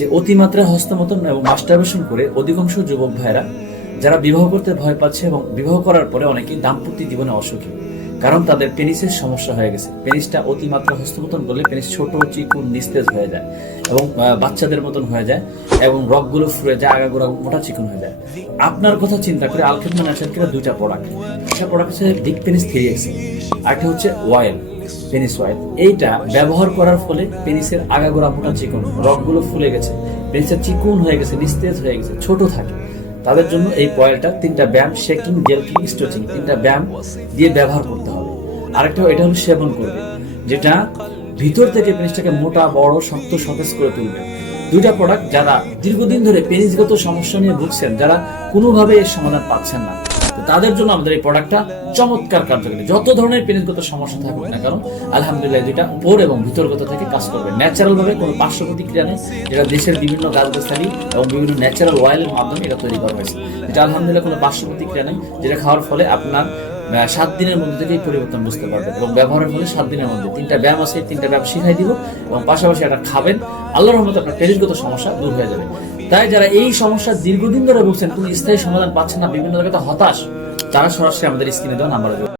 যে অতিমাত্রায় হস্তমৈথুন এবং মাস্টারবেশন করে অধিকাংশ যুবক ভাইরা যারা বিবাহ করতে ভয় পাচ্ছে এবং বিবাহ করার পরে অনেকেই দাম্পত্য জীবনে অসুখী, কারণ তাদের পেনিসের সমস্যা হয়ে গেছে। পেনিসটা অতিমাত্রা হস্তমৈথুন করলে পেনিস ছোট, চিকুন, নিস্তেজ হয়ে যায় এবং বাচ্চাদের মতন হয়ে যায় এবং রগগুলো ফুলে যায়, আগাগোড়া মোটা চিকুন হয়ে যায়। আপনার কথা চিন্তা করে আলখিদমা ন্যাচারাল কেয়ার দুইটা প্রোডাক্ট, একটা প্রোডাক্ট হচ্ছে ডিক পেনিস 3X, আরেকটা হচ্ছে অয়েল, পেনিস অয়েল। এইটা ব্যবহার করার ফলে পেনিসের আগাগোড়া মোটা চিকুন, রগগুলো ফুলে গেছে, পেনিসের চিকুন হয়ে গেছে, নিস্তেজ হয়ে গেছে, ছোট থাকে, তাদের জন্য এই অয়েলটা 3টা ব্যায়াম, শেকিং, জেলকিং, স্ট্রেচিং, 3টা ব্যায়াম দিয়ে ব্যবহার করতে হবে। আরেকটা এটা হলো সেবন করবে, যেটা ভিতর থেকে পেনিসটাকে মোটা, বড়, শক্ত, সতেজ করে তুলবে। দুইটা প্রোডাক্ট যারা দীর্ঘদিন ধরে পেনিসগত সমস্যা নিয়ে ভুগছেন, যারা কোনোভাবে এর সমাধান পাচ্ছেন না, তো তাদের জন্য আমাদের এই প্রোডাক্টটা চমৎকার কার্যকরী। যত ধরনের পেনিসগত সমস্যা থাকুক না কেন, আলহামদুলিল্লাহ দুইটা উপর এবং ভিতরগত থেকে কাজ করবে ন্যাচারাল ভাবে, কোনো পার্শ্ব প্রতিক্রিয়া নেই। যেটা দেশের বিভিন্ন গাছগাছালি এবং বিভিন্ন ন্যাচারাল অয়েলের মাধ্যমে এটা তৈরি করা হয়েছে, যেটা আলহামদুলিল্লাহ কোনো পার্শ্ব প্রতিক্রিয়া নেই, যেটা খাওয়ার ফলে আপনার 7 দিনের মধ্যে থেকেই পরিবর্তন বুঝতে পারবেন এবং ব্যবহারের ফলে 7 দিনের মধ্যে 3টা ব্যায়াম আছে, 3টা ব্যায়াম শিখাই দিব এবং পাশাপাশি এটা খাবেন, আল্লাহর রহমতে আপনার পেনিসগত সমস্যা দূর হয়ে যাবে। তাই যারা এই সমস্যা দীর্ঘদিন ধরে ভুগছেন, কোনো স্থায়ী সমাধান পাচ্ছেন না, বিভিন্ন জায়গাতে হতাশ, তারা সরাসরি আমাদের স্ক্রিনে দেওয়া নাম্বারে